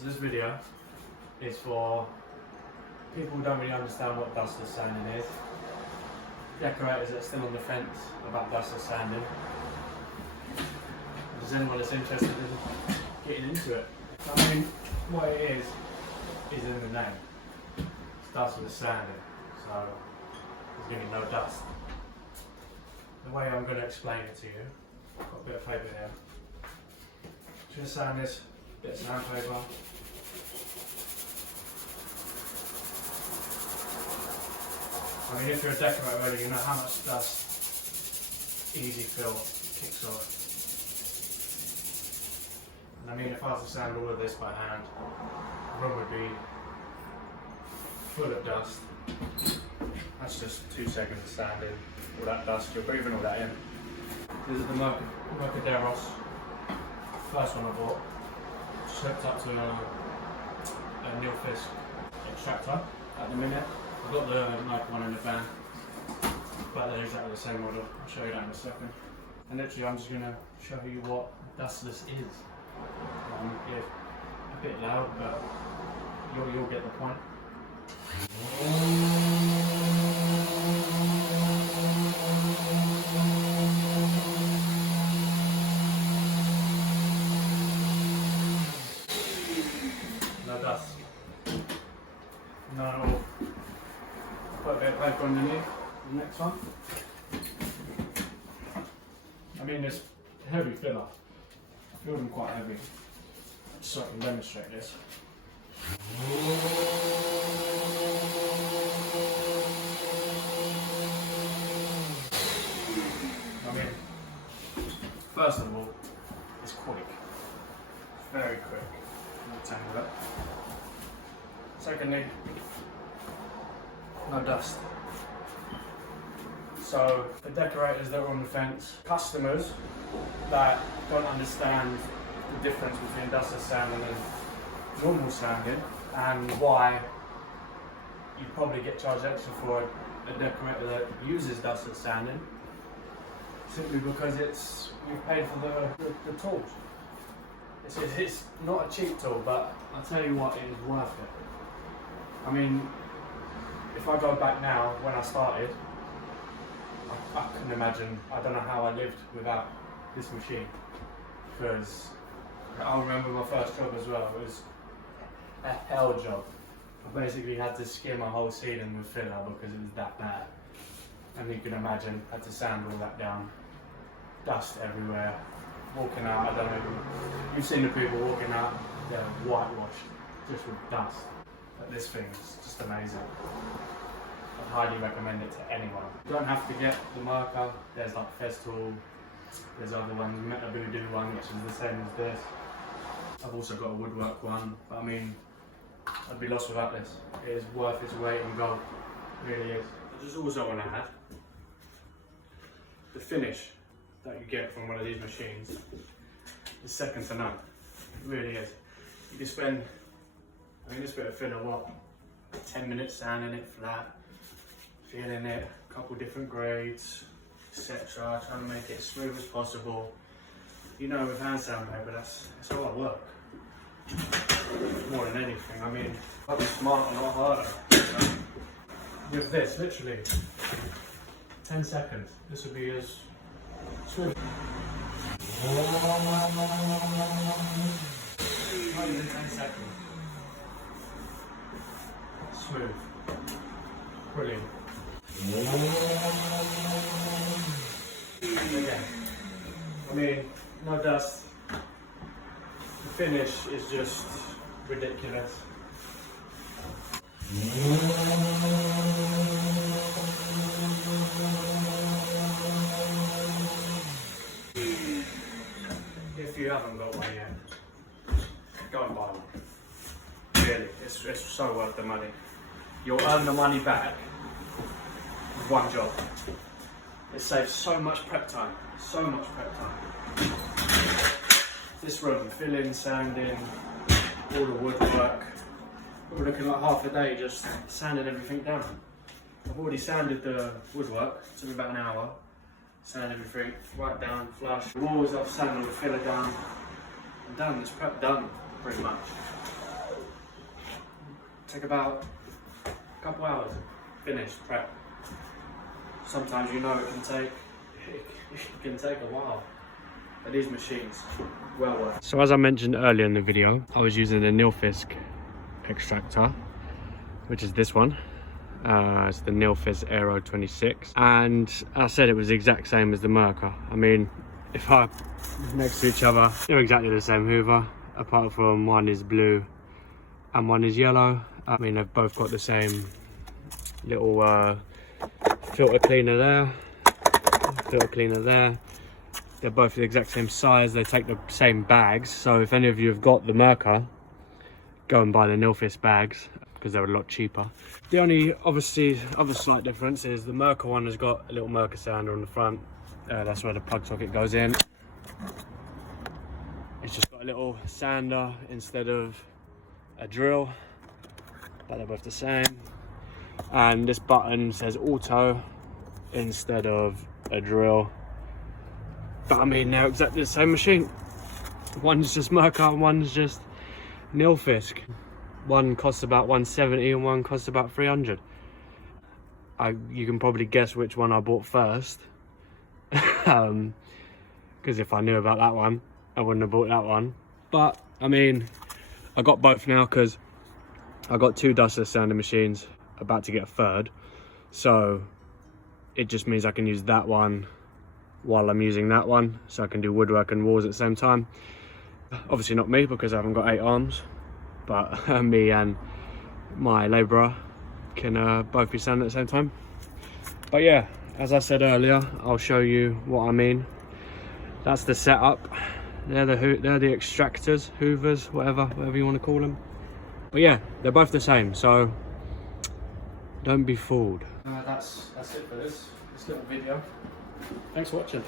So this video is for people who don't really understand what dustless sanding is, decorators that are still on the fence about dustless sanding. If there's anyone that's interested in getting into it. I mean, what it is in the name. It's dustless sanding, so there's going to be no dust. The way I'm going to explain it to you, I've got a bit of paper here. Just going to sand this bit of sandpaper. I mean, if you're a decorator, you know how much dust easy fill kicks off. And I mean, if I was to sand all of this by hand, the room would be full of dust. That's just 2 seconds of sanding all that dust. You're breathing all that in. This is the Mercaderos, first one I bought. Just hooked up to a nil fish extractor at the minute. I've got the Nike one in the van, but they're exactly the same model. I'll show you that in a second. And literally, I'm just going to show you what dustless is. It's a bit loud, but you'll get the point. No dust. None at all. Put a bit of paper underneath. The next one. I mean, this heavy filler. I feel them quite heavy. Just so I can demonstrate this. I mean, first of all, it's quick. Very quick. Rectangular. Secondly, no dust. So for decorators that are on the fence, customers that don't understand the difference between dustless sanding and normal sanding, and why you probably get charged extra for a decorator that uses dustless sanding, simply because you've paid for the tools. It's not a cheap tool, but I'll tell you what, it is worth it. I mean, if I go back now, when I started, I couldn't imagine, I don't know how I lived without this machine, because I remember my first job as well. It was a hell job. I basically had to skim my whole ceiling with filler because it was that bad. And you can imagine, I had to sand all that down, dust everywhere, walking out, I don't know, you've seen the people walking out, they're whitewashed, just with dust. But this thing is just amazing. I'd highly recommend it to anyone. You don't have to get the marker. There's like Festool, there's other ones, Metabudu one, which is the same as this. I've also got a woodwork one, but I mean, I'd be lost without this. It is worth its weight in gold, it really is. I just also want to add, the finish that you get from one of these machines is second to none. It really is. You can spend, I mean, this bit of filler, what, 10 minutes sanding it flat, feeling it, a couple different grades, etc. Trying to make it as smooth as possible. You know, with hand sandpaper, that's a lot of work. More than anything. I mean, I'd be smart, a lot harder. With this, literally, 10 seconds, this would be as smooth. Not even 10 seconds. Smooth. Brilliant. Again, I mean, no dust. The finish is just ridiculous. If you haven't got one yet, go and buy one. Really, it's so worth the money. You'll earn the money back with one job. It saves so much prep time, so much prep time. This room, filling, sanding, all the woodwork. We're looking like half a day just sanding everything down. I've already sanded the woodwork, it took me about an hour. Sand everything, right down, flush. The walls I've sanded the filler down. I'm done, it's prep done, pretty much. Take about a couple hours, finished, prep. Sometimes you know it can take a while. But these machines, well worth it. So as I mentioned earlier in the video, I was using a Nilfisk extractor, which is this one. It's the Nilfisk Aero 26, and I said it was the exact same as the Merca. I mean, if I next to each other, they're exactly the same Hoover, apart from one is blue and one is yellow. I mean, they've both got the same little filter cleaner there, filter cleaner there. They're both the exact same size. They take the same bags. So if any of you have got the Merca, go and buy the Nilfisk bags because they're a lot cheaper. The only obviously other slight difference is the Merca one has got a little Merca sander on the front. That's where the plug socket goes in. It's just got a little sander instead of a drill, but they're both the same. And this button says auto instead of a drill. But I mean, they're exactly the same machine. One's just Merca and one's just Nilfisk. One costs about 170 and one costs about 300. You can probably guess which one I bought first. Because if I knew about that one, I wouldn't have bought that one. But I mean, I got both now because I got 2 Dustless sounding machines, about to get a third. So it just means I can use that one while I'm using that one, so I can do woodwork and walls at the same time. Obviously not me, because I haven't got 8 arms, but me and my labourer can both be sanding at the same time. But yeah, as I said earlier, I'll show you what I mean. That's the setup. They're the extractors, hoovers, whatever you want to call them. But yeah, they're both the same, so don't be fooled. That's it for this little video. Thanks for watching.